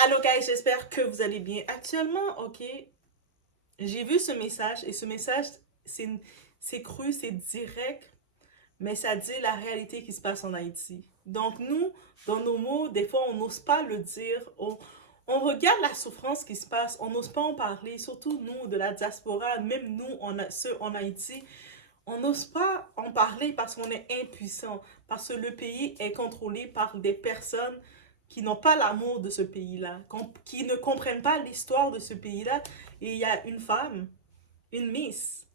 Allô guys, j'espère que vous allez bien. Actuellement, ok, j'ai vu ce message et ce message, c'est cru, c'est direct, mais ça dit la réalité qui se passe en Haïti. Donc nous, dans nos mots, des fois on n'ose pas le dire, on regarde la souffrance qui se passe, on n'ose pas en parler, surtout nous de la diaspora, même nous, ceux en Haïti, on n'ose pas en parler parce qu'on est impuissant, parce que le pays est contrôlé par des personnes qui n'ont pas l'amour de ce pays-là, qui ne comprennent pas l'histoire de ce pays-là. Et il y a une femme, une Miss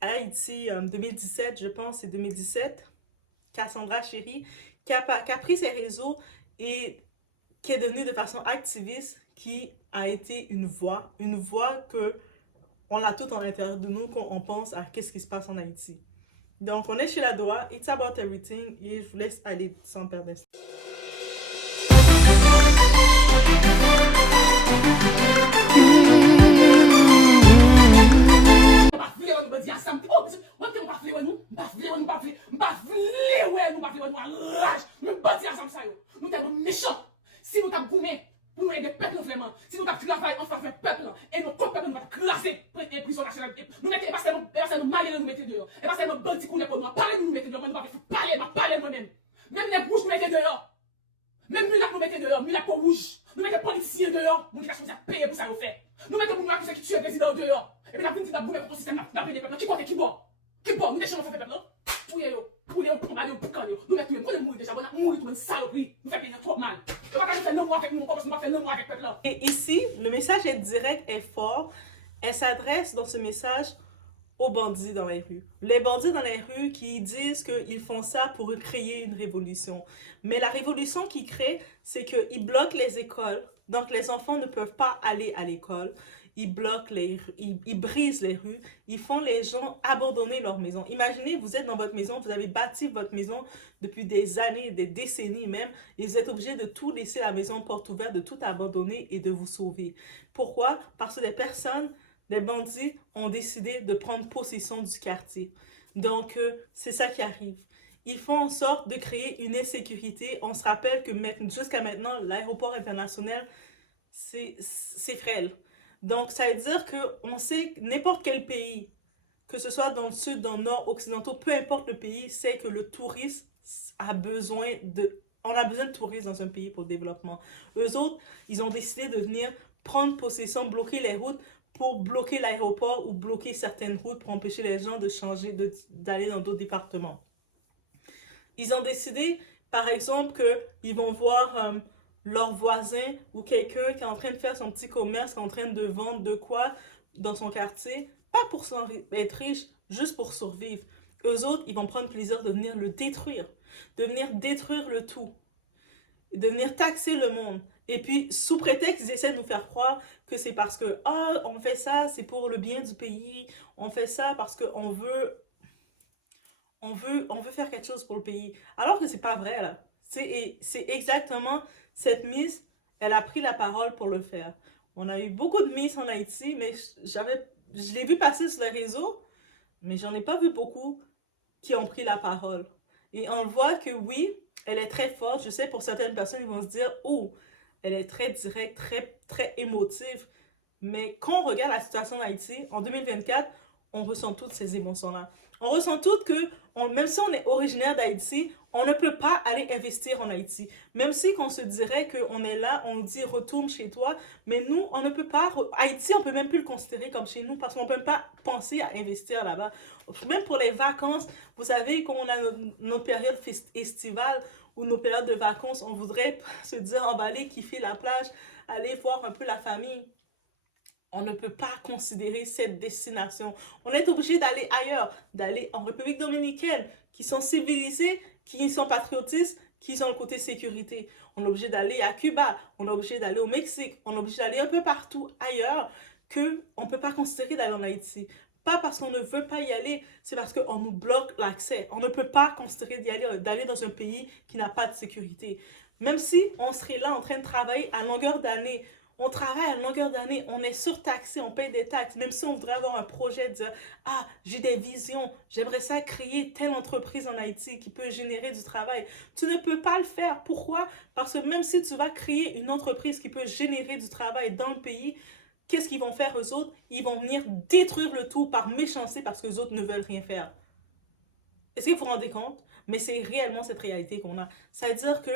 Haïti 2017, je pense, c'est 2017, Cassandra Chéri, qui a pris ses réseaux et qui est devenue de façon activiste, qui a été une voix que on l'a tout en l'intérieur de nous quand on pense à qu'est-ce qui se passe en Haïti. Donc, on est chez la Doha, It's About Everything, et je vous laisse aller sans perdre d'instant. Si nous t'avons goumé, pour nous aider le peuple vraiment, si nous t'avons travaillé en faveur du peuple, et nos peuple nous va classer et prison nationale. Nous mettons, et parce que nous malins nous mettons dehors, et parce que nos bandits qu'on est pour nous, parler nous mettons dehors, nous va parler nous-mêmes. Même les bouches nous mettons dehors. Même Mulac nous mettons dehors, Mulac pour rouge. Nous mettons les politiciens dehors, nous disons à payer pour ça nous faire. Nous mettons les gens qui tuent le président dehors. Et puis la politique d'abord pour ton système d'appeler des peuples. Qui compte qui bon? Qui bon? Nous déchirons le peuple. Pour les pour aller pour quand nous mettons nous mourir déjà, on mourir tout une saloperie. Nous faisons trop mal. On va pas faire non avec nous, on va pas faire non avec le peuple. Et ici, le message est direct et fort. Elle s'adresse dans ce message aux bandits dans les rues. Les bandits dans les rues qui disent qu'ils font ça pour créer une révolution. Mais la révolution qu'ils créent, c'est qu'ils bloquent les écoles. Donc les enfants ne peuvent pas aller à l'école. Ils bloquent ils brisent les rues. Ils font les gens abandonner leur maison. Imaginez, vous êtes dans votre maison, vous avez bâti votre maison depuis des années, des décennies même, et vous êtes obligé de tout laisser la maison porte ouverte, de tout abandonner et de vous sauver. Pourquoi? Parce que des bandits ont décidé de prendre possession du quartier. Donc, c'est ça qui arrive. Ils font en sorte de créer une insécurité. On se rappelle que jusqu'à maintenant, l'aéroport international, c'est frêle. Donc, ça veut dire qu'on sait que n'importe quel pays, que ce soit dans le sud, dans le nord, occidentaux, peu importe le pays, c'est que le tourisme a besoin de... On a besoin de touristes dans un pays pour le développement. Eux autres, ils ont décidé de venir prendre possession, bloquer les routes pour bloquer l'aéroport ou bloquer certaines routes pour empêcher les gens de changer, d'aller dans d'autres départements. Ils ont décidé, par exemple, qu'ils vont voir leur voisin ou quelqu'un qui est en train de faire son petit commerce, qui est en train de vendre de quoi dans son quartier, pas pour être riche, juste pour survivre. Eux autres, ils vont prendre plaisir de venir le détruire, de venir détruire le tout, de venir taxer le monde. Et puis, sous prétexte, ils essaient de nous faire croire que c'est parce que, on fait ça, c'est pour le bien du pays, on fait ça parce qu'on veut, on veut faire quelque chose pour le pays. Alors que c'est pas vrai, là. C'est exactement cette Miss, elle a pris la parole pour le faire. On a eu beaucoup de Miss en Haïti, mais je l'ai vu passer sur les réseaux, mais j'en ai pas vu beaucoup qui ont pris la parole. Et on voit que oui, elle est très forte. Je sais, pour certaines personnes, ils vont se dire, oh, elle est très directe, très émotive. Mais quand on regarde la situation en Haïti, en 2024, on ressent toutes ces émotions-là. On ressent toutes que, même si on est originaire d'Haïti, on ne peut pas aller investir en Haïti. Même si on se dirait qu'on est là, on dit retourne chez toi, mais nous, on ne peut pas. Haïti, on peut même plus le considérer comme chez nous parce qu'on ne peut pas penser à investir là-bas. Même pour les vacances, vous savez, quand on a nos périodes estivales ou nos périodes de vacances, on voudrait se dire on va aller kiffer la plage, aller voir un peu la famille. On ne peut pas considérer cette destination. On est obligé d'aller ailleurs, d'aller en République dominicaine, qui sont civilisés, qui sont patriotistes, qui sont le côté sécurité. On est obligé d'aller à Cuba, on est obligé d'aller au Mexique, on est obligé d'aller un peu partout ailleurs qu'on ne peut pas considérer d'aller en Haïti. Pas parce qu'on ne veut pas y aller, c'est parce qu'on nous bloque l'accès. On ne peut pas considérer d'aller dans un pays qui n'a pas de sécurité. Même si on serait là en train de travailler à longueur d'année, On travaille à longueur d'année, on est surtaxé, on paye des taxes. Même si on voudrait avoir un projet, de dire, ah, j'ai des visions, j'aimerais ça créer telle entreprise en Haïti qui peut générer du travail. Tu ne peux pas le faire. Pourquoi? Parce que même si tu vas créer une entreprise qui peut générer du travail dans le pays, qu'est-ce qu'ils vont faire eux autres? Ils vont venir détruire le tout par méchanceté parce que les autres ne veulent rien faire. Est-ce que vous vous rendez compte? Mais c'est réellement cette réalité qu'on a. C'est-à-dire que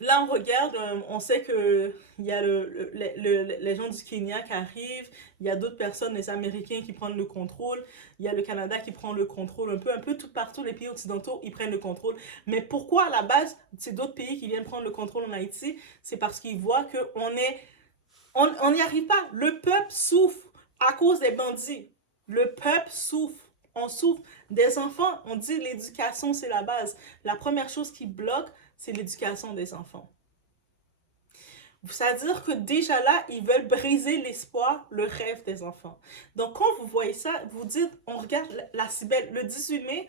là, on regarde, on sait que il y a les gens du Kenya qui arrivent, il y a d'autres personnes, les Américains qui prennent le contrôle, il y a le Canada qui prend le contrôle, un peu tout partout, les pays occidentaux, ils prennent le contrôle. Mais pourquoi à la base, c'est d'autres pays qui viennent prendre le contrôle en Haïti? C'est parce qu'ils voient on n'y arrive pas. Le peuple souffre à cause des bandits. Le peuple souffre. On souffre des enfants. On dit l'éducation, c'est la base. La première chose qui bloque, c'est l'éducation des enfants. C'est-à-dire que déjà là, ils veulent briser l'espoir, le rêve des enfants. Donc, quand vous voyez ça, vous dites, on regarde la Cibelle. Le 18 mai,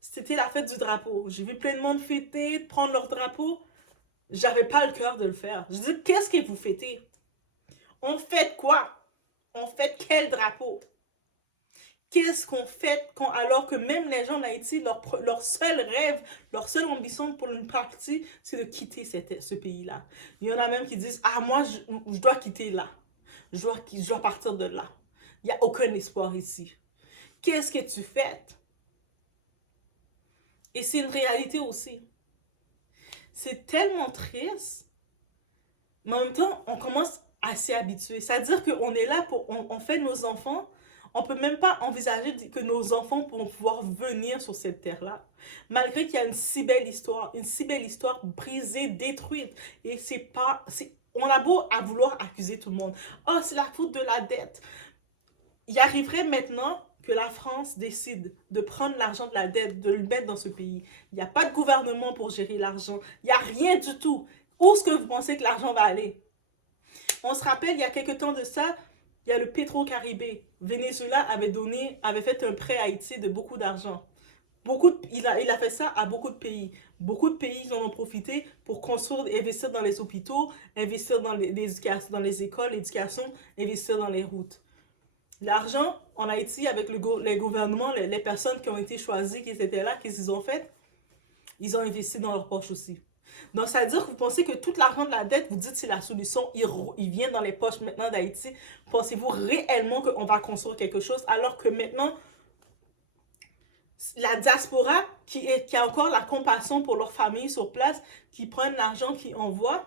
c'était la fête du drapeau. J'ai vu plein de monde fêter, prendre leur drapeau. J'avais pas le cœur de le faire. Je dis, qu'est-ce que vous fêtez? On fête quoi? On fête quel drapeau? Qu'est-ce qu'on fait alors que même les gens en Haïti, leur seul rêve, leur seule ambition pour une partie, c'est de quitter ce pays-là. Il y en a même qui disent, ah moi, je dois quitter là. Je dois partir de là. Il n'y a aucun espoir ici. Qu'est-ce que tu fais? Et c'est une réalité aussi. C'est tellement triste, mais en même temps, on commence à s'y habituer. C'est-à-dire qu'on est là on fait nos enfants. On ne peut même pas envisager que nos enfants vont pouvoir venir sur cette terre-là. Malgré qu'il y a une si belle histoire brisée, détruite. Et on a beau à vouloir accuser tout le monde. Oh, c'est la faute de la dette. Il arriverait maintenant que la France décide de prendre l'argent de la dette, de le mettre dans ce pays. Il n'y a pas de gouvernement pour gérer l'argent. Il n'y a rien du tout. Où est-ce que vous pensez que l'argent va aller? On se rappelle, il y a quelques temps de ça, il y a le Petro-Caribé. Venezuela avait fait un prêt à Haïti de beaucoup d'argent. Il a fait ça à beaucoup de pays. Beaucoup de pays en ont profité pour construire, investir dans les hôpitaux, investir dans les écoles, l'éducation, investir dans les routes. L'argent en Haïti, avec les gouvernements, les personnes qui ont été choisies, qui étaient là, qu'est-ce qu'ils ont fait? Ils ont investi dans leur poche aussi. Donc, ça veut dire que vous pensez que tout l'argent de la dette, vous dites que c'est la solution, il vient dans les poches maintenant d'Haïti. Pensez-vous réellement qu'on va construire quelque chose alors que maintenant, la diaspora qui a encore la compassion pour leur famille sur place, qui prennent l'argent qu'ils envoient,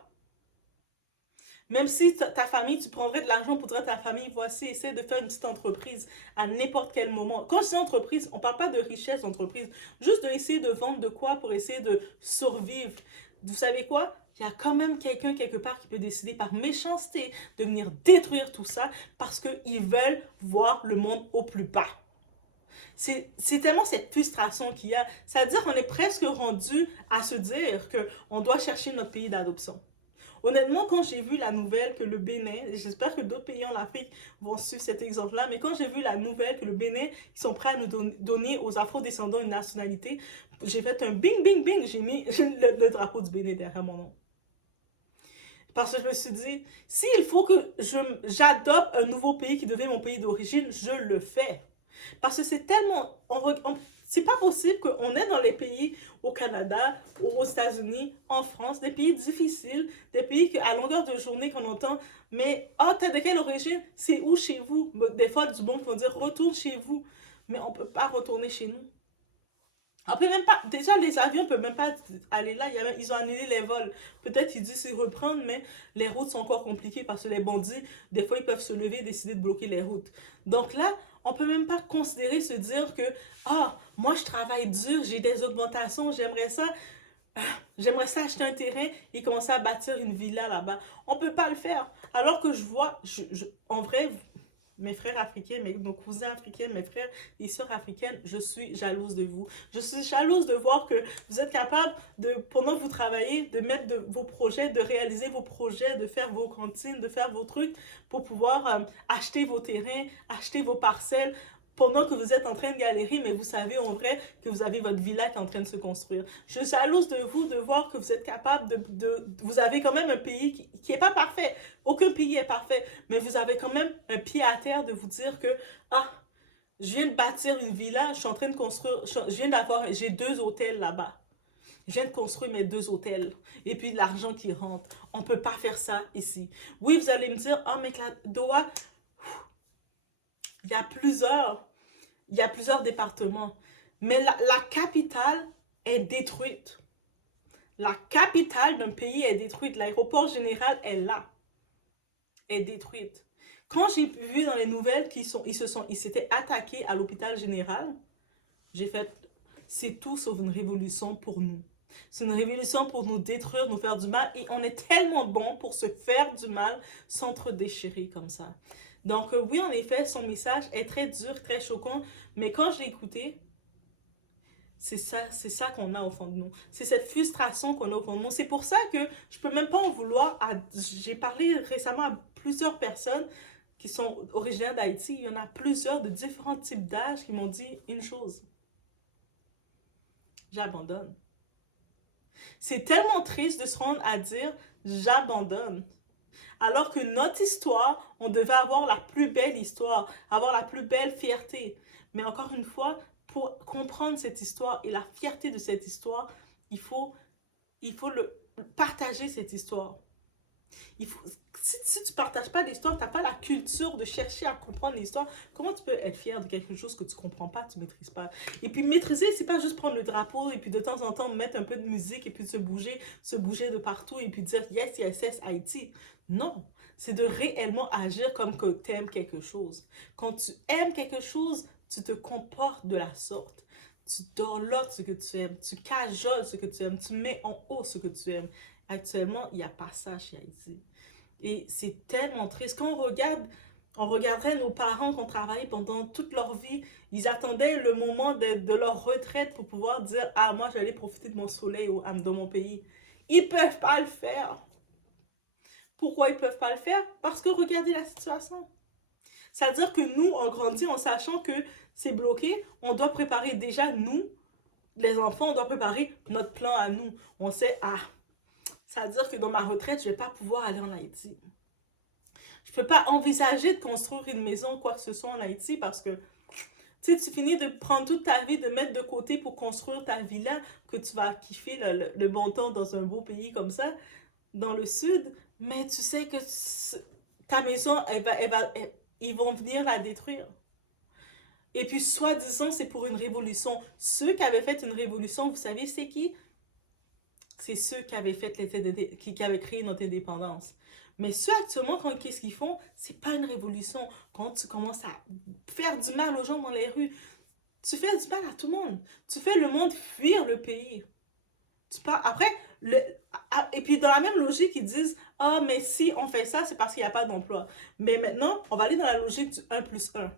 même si ta famille, tu prendrais de l'argent pour dire à ta famille, voici, essaie de faire une petite entreprise à n'importe quel moment. Quand je dis entreprise, on ne parle pas de richesse d'entreprise, juste d'essayer de vendre de quoi pour essayer de survivre. Vous savez quoi? Il y a quand même quelqu'un quelque part qui peut décider par méchanceté de venir détruire tout ça parce qu'ils veulent voir le monde au plus bas. C'est tellement cette frustration qu'il y a. C'est-à-dire qu'on est presque rendu à se dire qu'on doit chercher notre pays d'adoption. Honnêtement, quand j'ai vu la nouvelle que le Bénin, j'espère que d'autres pays en Afrique vont suivre cet exemple-là, mais quand j'ai vu la nouvelle que le Bénin, ils sont prêts à nous donner aux Afro-descendants une nationalité, j'ai fait un bing, bing, bing, j'ai mis le drapeau du Bénin derrière mon nom. Parce que je me suis dit, s'il faut que j'adopte un nouveau pays qui devient mon pays d'origine, je le fais. Parce que c'est tellement... c'est pas possible qu'on est dans les pays au Canada, aux États-Unis, en France, des pays difficiles, des pays qu'à longueur de journée qu'on entend, mais « Ah, t'es de quelle origine? C'est où chez vous? » Des fois, du bon vont dire « Retourne chez vous. » Mais on peut pas retourner chez nous. On peut même pas, déjà les avions ne peuvent même pas aller là, ils ont annulé les vols. Peut-être ils disent reprendre, mais les routes sont encore compliquées parce que les bandits, des fois ils peuvent se lever et décider de bloquer les routes. Donc là, on peut même pas considérer se dire que, ah, moi je travaille dur, j'ai des augmentations, j'aimerais ça acheter un terrain et commencer à bâtir une villa là-bas. On peut pas le faire. Alors que je vois, en vrai, mes frères africains, nos cousins africains, mes frères et sœurs africaines, je suis jalouse de vous. Je suis jalouse de voir que vous êtes capable de, pendant que vous travaillez, de mettre vos projets, de réaliser vos projets, de faire vos cantines, de faire vos trucs pour pouvoir acheter vos terrains, acheter vos parcelles. pendant que vous êtes en train de galérer, mais vous savez en vrai que vous avez votre villa qui est en train de se construire. Je suis jalouse de vous de voir que vous êtes capable vous avez quand même un pays qui est pas parfait. Aucun pays est parfait, mais vous avez quand même un pied à terre de vous dire que, ah, je viens de bâtir une villa, je suis en train de construire, j'ai 2 hôtels là-bas. Je viens de construire mes 2 hôtels. Et puis l'argent qui rentre. On ne peut pas faire ça ici. Oui, vous allez me dire, ah, mais Doha, il y a plusieurs départements. Mais la capitale est détruite. La capitale d'un pays est détruite. L'aéroport général est là. Est détruite. Quand j'ai vu dans les nouvelles qu'ils s'étaient attaqués à l'hôpital général, j'ai fait, c'est tout sauf une révolution pour nous. C'est une révolution pour nous détruire, nous faire du mal. Et on est tellement bon pour se faire du mal s'entre-déchirer comme ça. Donc oui, en effet, son message est très dur, très choquant. Mais quand je l'ai écouté, c'est ça qu'on a au fond de nous. C'est cette frustration qu'on a au fond de nous. C'est pour ça que je peux même pas en vouloir. J'ai parlé récemment à plusieurs personnes qui sont originaires d'Haïti. Il y en a plusieurs de différents types d'âges qui m'ont dit une chose. J'abandonne. C'est tellement triste de se rendre à dire j'abandonne. Alors que notre histoire, on devait avoir la plus belle histoire, avoir la plus belle fierté. Mais encore une fois, pour comprendre cette histoire et la fierté de cette histoire, il faut partager cette histoire. Si tu ne partages pas l'histoire, tu n'as pas la culture de chercher à comprendre l'histoire, comment tu peux être fier de quelque chose que tu ne comprends pas, tu ne maîtrises pas? Et puis maîtriser, c'est pas juste prendre le drapeau et puis de temps en temps mettre un peu de musique et puis se bouger de partout et puis dire yes, yes, yes, Haïti. Non, c'est de réellement agir comme que tu aimes quelque chose. Quand tu aimes quelque chose, tu te comportes de la sorte. Tu dorlotes ce que tu aimes, tu cajoles ce que tu aimes, tu mets en haut ce que tu aimes. Actuellement, il n'y a pas ça chez Haïti. Et c'est tellement triste. Quand on regarderait nos parents qui ont travaillé pendant toute leur vie, ils attendaient le moment de leur retraite pour pouvoir dire « Ah, moi, j'allais profiter de mon soleil dans mon pays. » Ils ne peuvent pas le faire. Pourquoi ils ne peuvent pas le faire? Parce que regardez la situation. C'est-à-dire que nous, on grandit en sachant que c'est bloqué. On doit préparer déjà, nous, les enfants, on doit préparer notre plan à nous. On sait, ah, ça veut dire que dans ma retraite, je ne vais pas pouvoir aller en Haïti. Je ne peux pas envisager de construire une maison ou quoi que ce soit en Haïti parce que tu finis de prendre toute ta vie, de mettre de côté pour construire ta villa, que tu vas kiffer le bon temps dans un beau pays comme ça, dans le sud, mais tu sais que ta maison, ils vont venir la détruire. Et puis, soi-disant, c'est pour une révolution. Ceux qui avaient fait une révolution, vous savez, c'est qui? C'est ceux qui avaient qui avaient créé notre indépendance. Mais ceux actuellement, qu'est-ce qu'ils font? C'est pas une révolution. Quand tu commences à faire du mal aux gens dans les rues, tu fais du mal à tout le monde. Tu fais le monde fuir le pays. Après, et puis dans la même logique, ils disent « Ah, mais si on fait ça, c'est parce qu'il n'y a pas d'emploi. » Mais maintenant, on va aller dans la logique du 1+1.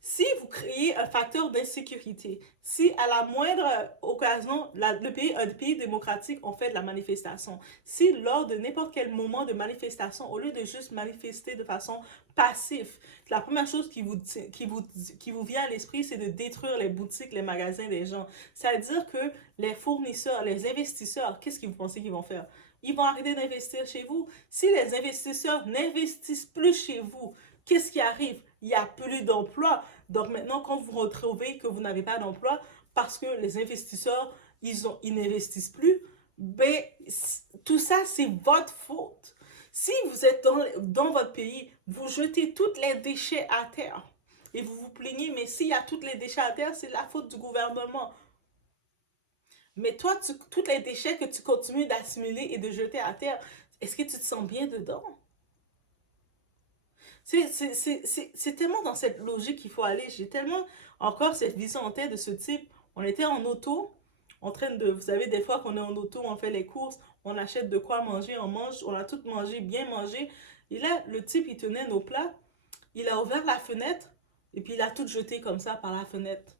Si vous créez un facteur d'insécurité, si à la moindre occasion, un pays démocratique, on fait de la manifestation, si lors de n'importe quel moment de manifestation, au lieu de juste manifester de façon passive, la première chose qui vous vient à l'esprit, c'est de détruire les boutiques, les magasins des gens. C'est-à-dire que les fournisseurs, les investisseurs, qu'est-ce que vous pensez qu'ils vont faire? Ils vont arrêter d'investir chez vous. Si les investisseurs n'investissent plus chez vous, qu'est-ce qui arrive? Il n'y a plus d'emploi. Donc maintenant, quand vous retrouvez que vous n'avez pas d'emploi parce que les investisseurs, ils n'investissent plus, ben, tout ça, c'est votre faute. Si vous êtes dans votre pays, vous jetez tous les déchets à terre et vous vous plaignez, mais s'il y a tous les déchets à terre, c'est la faute du gouvernement. Mais toi, tous les déchets que tu continues d'assimiler et de jeter à terre, est-ce que tu te sens bien dedans? C'est tellement dans cette logique qu'il faut aller. J'ai tellement encore cette vision en tête de ce type. On était en auto, en train de... Vous savez, des fois qu'on est en auto, on fait les courses, on achète de quoi manger, on mange, on a tout mangé, bien mangé. Et là, le type, il tenait nos plats, il a ouvert la fenêtre, et puis il a tout jeté comme ça par la fenêtre.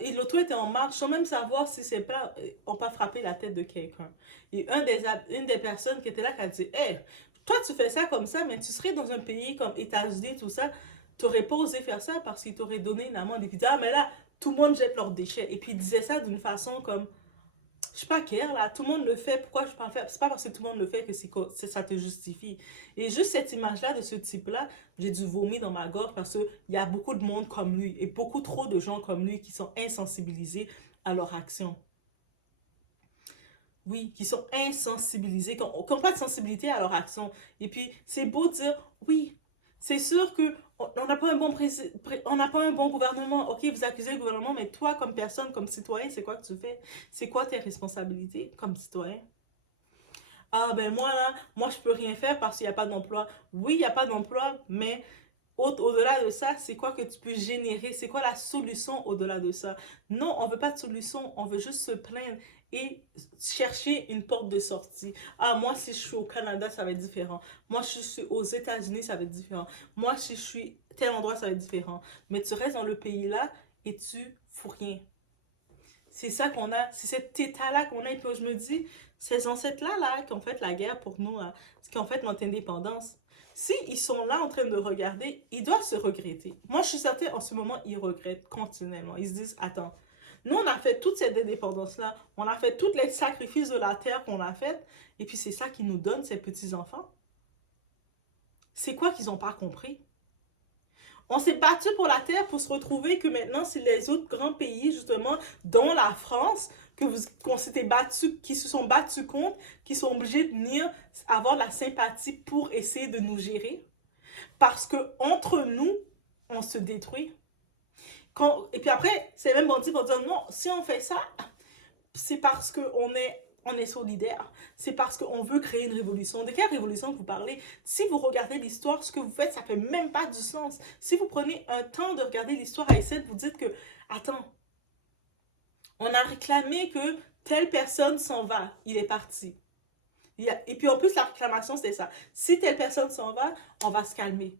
Et l'auto était en marche, sans même savoir si ces plats n'ont pas frappé la tête de quelqu'un. Et une des personnes qui était là qui a dit « Hey, toi, tu fais ça comme ça, mais tu serais dans un pays comme États-Unis, tout ça, t'aurais pas osé faire ça parce qu'il t'aurait donné une amende. Et puis, ah, mais là, tout le monde jette leurs déchets. Et puis, il disait ça d'une façon comme, je sais pas quelle, là, tout le monde le fait, pourquoi je peux en faire? C'est pas parce que tout le monde le fait que ça te justifie. Et juste cette image-là de ce type-là, j'ai dû vomir dans ma gorge parce qu'il y a beaucoup de monde comme lui et beaucoup trop de gens comme lui qui sont insensibilisés à leur action. Oui, qui sont insensibilisés, qui n'ont pas de sensibilité à leur action. Et puis, c'est beau de dire, oui, c'est sûr que on n'a pas un bon on n'a pas un bon gouvernement. Ok, vous accusez le gouvernement, mais toi, comme personne, comme citoyen, c'est quoi que tu fais? C'est quoi tes responsabilités comme citoyen? Ah, ben moi, là, moi, je peux rien faire parce qu'il n'y a pas d'emploi. Oui, il n'y a pas d'emploi, mais au-delà de ça, c'est quoi que tu peux générer? C'est quoi la solution au-delà de ça? Non, on veut pas de solution, on veut juste se plaindre et chercher une porte de sortie. Ah, moi, si je suis au Canada, ça va être différent. Moi, si je suis aux États-Unis, ça va être différent. Moi, si je suis tel endroit, ça va être différent. Mais tu restes dans le pays là et tu fous rien. C'est ça qu'on a, c'est cet état-là qu'on a. Et puis je me dis, ces ancêtres-là qui ont fait la guerre pour nous, là, qui ont fait notre indépendance, si ils sont là en train de regarder, ils doivent se regretter. Moi, je suis certaine, en ce moment, ils regrettent continuellement. Ils se disent, attends, nous, on a fait toute cette indépendance-là, on a fait tous les sacrifices de la terre qu'on a fait, et puis c'est ça qui nous donne ces petits-enfants. C'est quoi qu'ils n'ont pas compris? On s'est battu pour la terre pour se retrouver que maintenant, c'est les autres grands pays, justement, dont la France, qu'on s'était battu, qui se sont battus contre, qui sont obligés de venir avoir la sympathie pour essayer de nous gérer. Parce que entre nous, on se détruit. Et puis après, c'est même bandits pour dire non, si on fait ça, c'est parce qu'on est solidaire. C'est parce qu'on veut créer une révolution. De quelle révolution vous parlez? Si vous regardez l'histoire, ce que vous faites, ça fait même pas du sens. Si vous prenez un temps de regarder l'histoire à essayer de vous dire que, attends, on a réclamé que telle personne s'en va, il est parti. Et puis en plus, la réclamation, c'est ça. Si telle personne s'en va, on va se calmer.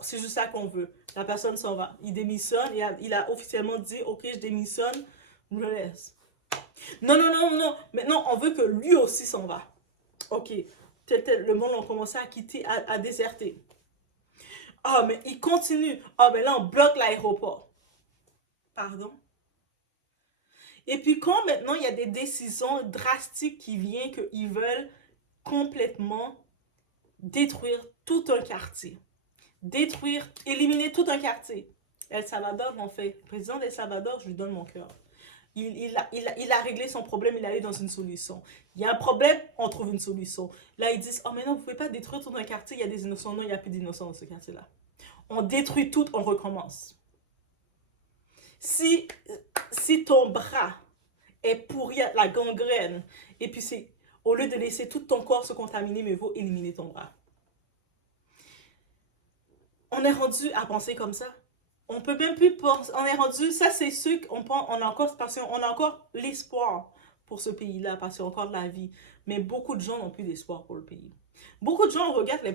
C'est juste ça qu'on veut. La personne s'en va. Il démissionne. Il a officiellement dit, ok, je démissionne, je le laisse. Non, non, non, non. Maintenant, on veut que lui aussi s'en va. Ok. Le monde a commencé à quitter, à déserter. Ah, mais il continue. Ah, mais là, on bloque l'aéroport. Pardon? Et puis quand maintenant il y a des décisions drastiques qui viennent qu'ils veulent complètement détruire tout un quartier. Détruire, éliminer tout un quartier. El Salvador l'en fait. Le président d'El Salvador, je lui donne mon cœur. Il a réglé son problème, il est allé dans une solution. Il y a un problème, on trouve une solution. Là, ils disent, oh mais non, vous ne pouvez pas détruire tout un quartier, il y a des innocents. Non, il n'y a plus d'innocents dans ce quartier-là. On détruit tout, on recommence. Si ton bras est pourri, la gangrène, et puis c'est, au lieu de laisser tout ton corps se contaminer, mais vaut éliminer ton bras. On est rendu à penser comme ça. On peut même plus penser, on est rendu, ça c'est ceux qu'on pense, on a encore l'espoir pour ce pays-là, parce qu'il y a encore de la vie. Mais beaucoup de gens n'ont plus d'espoir pour le pays. Beaucoup de gens regardent les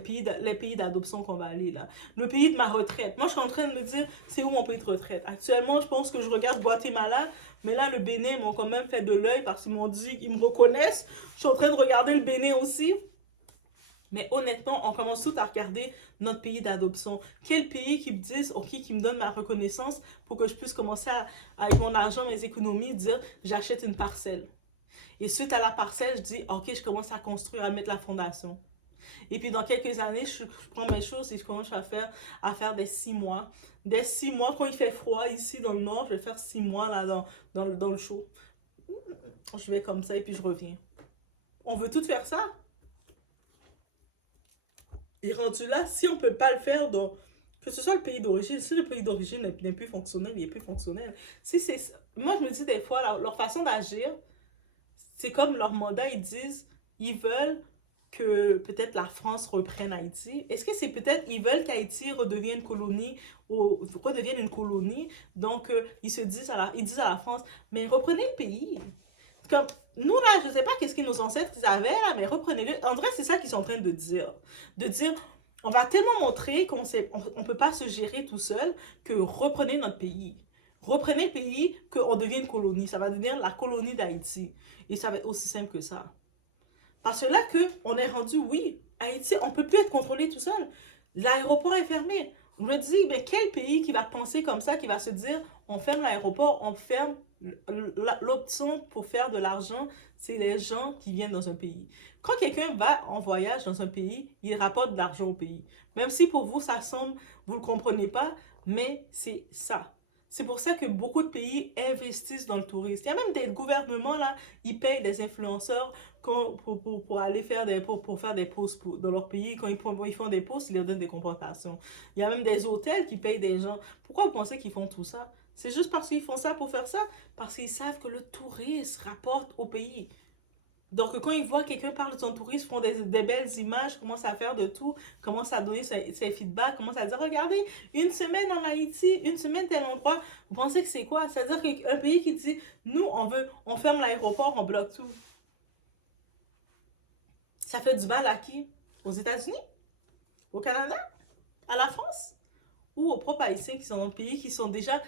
pays d'adoption qu'on va aller là. Le pays de ma retraite. Moi, je suis en train de me dire, c'est où mon pays de retraite? Actuellement, je pense que je regarde Guatemala, mais là, le Bénin m'ont quand même fait de l'œil parce qu'ils m'ont dit qu'ils me reconnaissent. Je suis en train de regarder le Bénin aussi. Mais honnêtement, on commence tout à regarder notre pays d'adoption. Quel pays qui me dise, ok, qui me donne ma reconnaissance pour que je puisse commencer avec mon argent, mes économies, dire, j'achète une parcelle. Et suite à la parcelle, je dis, ok, je commence à construire, à mettre la fondation. Et puis dans quelques années, je prends mes choses et je commence à faire des 6 mois. Des 6 mois, quand il fait froid ici dans le nord, je vais faire 6 mois là dans le chaud. Je vais comme ça et puis je reviens. On veut tout faire ça. Et rendu là, si on ne peut pas le faire que ce soit le pays d'origine, si le pays d'origine n'est plus fonctionnel, il est plus fonctionnel. Moi, je me dis des fois, leur façon d'agir, c'est comme leur mandat, ils disent, ils veulent que peut-être la France reprenne Haïti. Est-ce que c'est peut-être, ils veulent qu'Haïti redevienne une colonie, donc ils disent à la France, mais reprenez le pays. Comme, nous là, je sais pas qu'est-ce que nos ancêtres avaient là, mais reprenez-le. En vrai, c'est ça qu'ils sont en train de dire. De dire, on va tellement montrer on peut pas se gérer tout seul que reprenez notre pays. Reprenez le pays, qu'on devienne une colonie. Ça va devenir la colonie d'Haïti. Et ça va être aussi simple que ça. Parce que là, on est rendu, oui, Haïti, on peut plus être contrôlé tout seul. L'aéroport est fermé. Je me dis, mais quel pays qui va penser comme ça, qui va se dire, on ferme l'aéroport, on ferme l'option pour faire de l'argent, c'est les gens qui viennent dans un pays. Quand quelqu'un va en voyage dans un pays, il rapporte de l'argent au pays. Même si pour vous, ça semble, vous ne le comprenez pas, mais c'est ça. C'est pour ça que beaucoup de pays investissent dans le tourisme. Il y a même des gouvernements, là, ils payent des influenceurs pour aller faire pour faire des posts dans leur pays. Quand ils font des posts, ils leur donnent des compensations. Il y a même des hôtels qui payent des gens. Pourquoi vous pensez qu'ils font tout ça? C'est juste parce qu'ils font ça pour faire ça? Parce qu'ils savent que le tourisme rapporte au pays. Donc, quand ils voient quelqu'un parler de son tourisme, font des belles images, commencent à faire de tout, commencent à donner ses feedbacks, commencent à dire, regardez, une semaine en Haïti, une semaine tel endroit, vous pensez que c'est quoi? C'est-à-dire qu'un pays qui dit, nous, on ferme l'aéroport, on bloque tout. Ça fait du mal à qui? Aux États-Unis? Au Canada? À la France? Ou aux propres Haïtiens qui sont dans le pays, qui sont déjà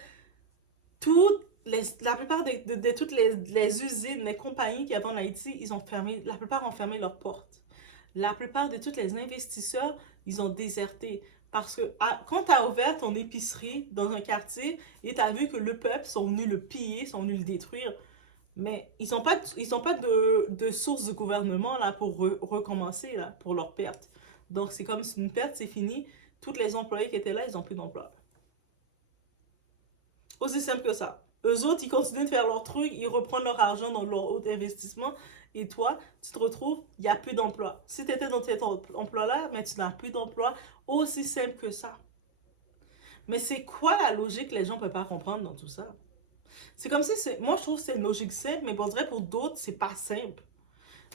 la plupart de toutes les usines, les compagnies qui avaient en Haïti, la plupart ont fermé leurs portes. La plupart de tous les investisseurs, ils ont déserté. Parce que quand tu as ouvert ton épicerie dans un quartier et tu as vu que le peuple sont venus le piller, sont venus le détruire, mais ils n'ont pas, de source de gouvernement là, pour recommencer là, pour leur perte. Donc c'est comme une perte, c'est fini. Tous les employés qui étaient là, ils n'ont plus d'emploi. Aussi simple que ça. Eux autres, ils continuent de faire leur truc, ils reprennent leur argent dans leur haut investissement. Et toi, tu te retrouves, il n'y a plus d'emploi. Si tu étais dans cet emploi-là, mais tu n'as plus d'emploi. Aussi simple que ça. Mais c'est quoi la logique que les gens ne peuvent pas comprendre dans tout ça? C'est comme si, moi je trouve que c'est une logique simple, mais pour d'autres, c'est pas simple.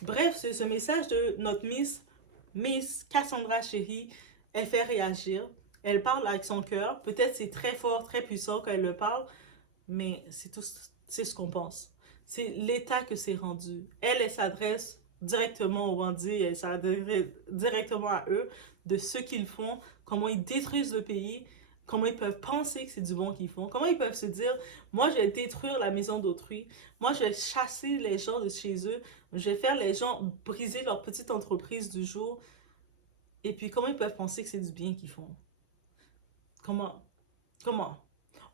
Bref, ce message de notre Miss Cassandra Chérie, elle fait réagir. Elle parle avec son cœur. Peut-être c'est très fort, très puissant quand elle le parle, mais c'est ce qu'on pense. C'est l'état que c'est rendu. Elle s'adresse directement aux bandits, elle s'adresse directement à eux, de ce qu'ils font, comment ils détruisent le pays, comment ils peuvent penser que c'est du bon qu'ils font, comment ils peuvent se dire, moi je vais détruire la maison d'autrui, moi je vais chasser les gens de chez eux, je vais faire les gens briser leur petite entreprise du jour, et puis comment ils peuvent penser que c'est du bien qu'ils font? Comment? Comment?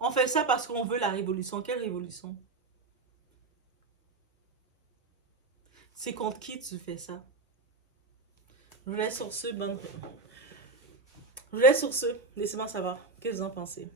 On fait ça parce qu'on veut la révolution. Quelle révolution? C'est contre qui tu fais ça? Je vous laisse sur ce. Je vous laisse sur ce. Laissez-moi savoir. Qu'est-ce que vous en pensez?